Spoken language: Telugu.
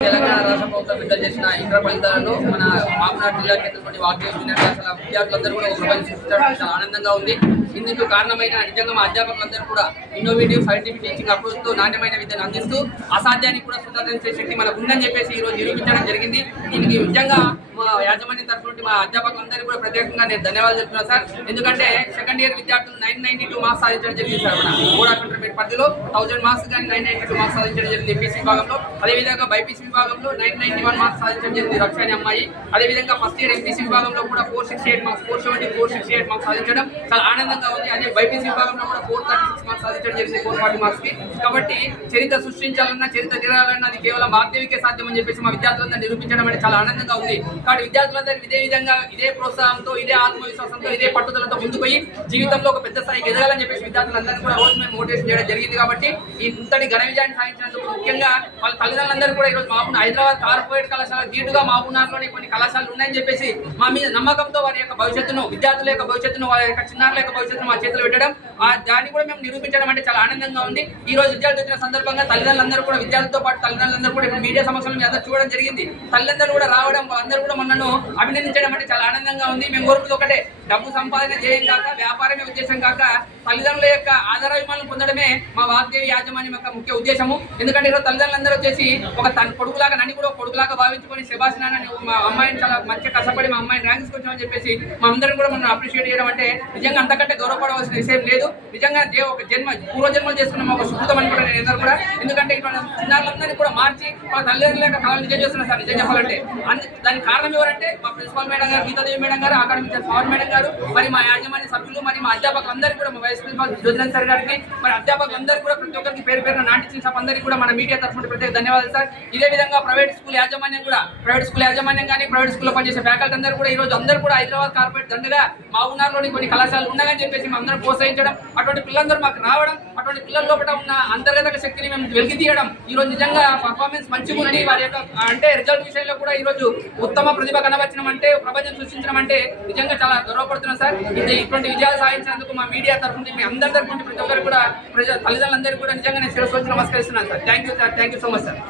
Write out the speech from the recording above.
తెలంగాణ రాష్ట్ర ప్రభుత్వం విడుదల చేసిన ఇంటర్ ఫలితాలను మన మామనాడు జిల్లా కేంద్రంలోని వాగ్దేవ్ జూనియర్ విద్యార్థులందరూ కూడా ఒక సృష్టించడం ఆనందంగా ఉంది. ఇందుకు కారణమైన నిజంగా మా అధ్యాపకులందరూ కూడా ఇన్నోవేటివ్ సైంటిఫిక్ టీచింగ్ అప్రోచ్ నాణ్యమైన విద్యను అందిస్తూ అసాధ్యానికి కూడా సుధారించే శక్తి మనకు ఉందని చెప్పేసి ఈ రోజు నిరూపించడం జరిగింది. దీనికి నిజంగా మా యాజమాన్య తరఫు నుండి మా అధ్యాపకులందరికీ కూడా ప్రత్యేకంగా నేను ధన్యవాదాలు చెప్తున్నాను సార్. ఎందుకంటే సెకండ్ ఇయర్ విద్యార్థులు నైన్ నైన్టీ టూ మార్క్స్ సాధించడం జరిగింది సార్ మన కూడా ఇంటర్మీడియట్ పరిధిలో. థౌసండ్ మార్క్స్ కానీ నైన్ నైన్టీ టూ మార్క్స్ సాధించడం జరిగింది ఎంపీసీ విభాగంలో. అదేవిధంగా బైపీసీ విభాగంలో నైన్ నైన్టీ వన్ మార్క్స్ సాధించడం జరిగింది రక్షాని అమ్మాయి. అదేవిధంగా ఫస్ట్ ఇయర్ ఎంపీసీ విభాగంలో కూడా four sixty eight marks four seventy four sixty eight marks సాధించడం చాలా ఆనందంగా ఉంది. అదే బైపీసీ విభాగంలో కూడా ఫోర్ థర్టీ సిక్స్ మార్క్స్ సాధించడం జరిగింది ఫోర్ ఫార్టీ మార్క్స్కి కాబట్టి చరిత్ర సృష్టించాలన్నా చరిత్ర తీరాలన్నా అది కేవలం వాగ్దేవికే సాధ్యం అని చెప్పేసి మా విద్యార్థులందరూ నిరూపించడం అనేది చాలా ఆనందంగా ఉంది. కాబట్టి విద్యార్థులందరూ ఇదే విధంగా ఇదే ప్రోత్సాహంతో ఇదే ఆత్మవిశ్వాసంతో ఇదే పట్టుదలతో ముందుకు పోయి జీవితంలో ఒక పెద్ద స్థాయికి ఎదగాలని చెప్పేసి విద్యార్థులందరూ కూడా రోజు మేము మోటివేషన్ చేయడం జరిగింది కాబట్టి ఈ ఇంతటి ఘన విజయాన్ని సాధించినందుకు ముఖ్యంగా వాళ్ళ తల్లిదండ్రులందరూ కూడా ఈరోజు మామూలు హైదరాబాద్ కార్పొరేట్ కళాశాల దీటుగా మామూనార్లోని కొన్ని కళాశాలలు ఉన్నాయని చెప్పేసి మా మీద నమ్మకంతో వారి యొక్క భవిష్యత్తును విద్యార్థుల యొక్క భవిష్యత్తును వారి యొక్క చిన్నారుల యొక్క భవిష్యత్తును మా చేతిలో పెట్టడం ఆ దాన్ని కూడా మేము నిరూపించడం అంటే చాలా ఆనందంగా ఉంది. ఈ రోజు విద్యార్థులు వచ్చిన సందర్భంగా తల్లిదండ్రులందరూ కూడా విద్యార్థులతో పాటు తల్లిదండ్రులందరూ కూడా మీడియా సమస్యలు మీ అందరూ చూడడం జరిగింది. తల్లిదండ్రులు కూడా రావడం అందరూ కూడా నన్ను అభినందించడం అంటే చాలా ఆనందంగా ఉంది. మేము కోరుకుది ఒకటే డబ్బు సంపాదన చేయడం కాక వ్యాపారమే ఉద్దేశం కాక తల్లిదండ్రుల యొక్క ఆధారాభిమానం పొందడమే మా వాగ్దేవి యాజమాన్యం యొక్క ముఖ్య ఉద్దేశము. ఎందుకంటే ఈరోజు తల్లిదండ్రులందరూ వచ్చేసి ఒక తన కొడుకులాగా నన్ను కూడా కొడుకులాగా భావించుకొని శబాసి నాన్న మా అమ్మాయిని చాలా మంచిగా కష్టపడి మా అమ్మాయిని ర్యాంక్స్ తీసుకొచ్చామని చెప్పేసి మా అందరం కూడా మనం అప్రిషియేట్ చేయడం అంటే నిజంగా అంతకంటే గౌరవపడవలసిన విషయం లేదు. నిజంగా దే ఒక జన్మ పూర్వజన్మలు చేసుకున్న ఒక సుకృతం అని కూడా నేను కూడా. ఎందుకంటే ఇక్కడ చిన్నారులందరినీ కూడా మార్చి వాళ్ళ తల్లిదండ్రుల యొక్క కళలు నిజం చేస్తున్నారు సార్ నిజం చెప్పాలంటే. దానికి కారణం ఎవరంటే మా principal madam garu Geethadevi madam garu academic Pavan madam garu మరి మా యాజమాన్య సభ్యులు మరి మా అధ్యాపకులందరికీ కూడా మా వైస్ ప్రిన్సిపల్ జ్యోతిరాజ్ సార్ గారికి మరి అధ్యాపకులందరూ కూడా ప్రతి ఒక్కరికి పేరు పేరున నాటి సభ అందరికీ కూడా మన మీడియా తరఫున ప్రత్యేక ధన్యవాదాలు సార్. ఇదే విధంగా ప్రైవేట్ స్కూల్ యాజమాన్యం కూడా ప్రైవేట్ స్కూల్ యాజమాన్యం కానీ ప్రైవేట్ స్కూల్లో పనిచేసే ఫ్యాకల్టీ అందరూ కూడా ఈ రోజు అందరూ కూడా హైదరాబాద్ కార్పొరేట్ దండగా మా ఉన్నారులోని కొన్ని కళాశాలలు ఉన్నాయని చెప్పేసి మేము అందరం ప్రోత్సహించడం అటువంటి పిల్లలందరూ మాకు రావడం అటువంటి పిల్లల లోపల ఉన్న అంతర్గత శక్తిని మేము వెలికి తీయడం ఈ రోజు నిజంగా పర్ఫార్మెన్స్ మంచిగా ఉంది వారి యొక్క అంటే రిజల్ట్ విషయంలో కూడా ఈ రోజు ఉత్తమ ప్రతిభ కనబరచడం అంటే ప్రపంచం సృష్టించడం అంటే నిజంగా చాలా గర్వపడుతున్నాం సార్. ఇది ఇటువంటి విజయాలు సాధించినందుకు మా మీడియా తరఫు మీ అందరి తరఫు ప్రతి ఒక్కరు కూడా ప్రజల తల్లిదండ్రులందరికీ కూడా నిజంగా నేను శిరస్సు నమస్కరిస్తున్నాను sir. Thank you sir thank you so much sir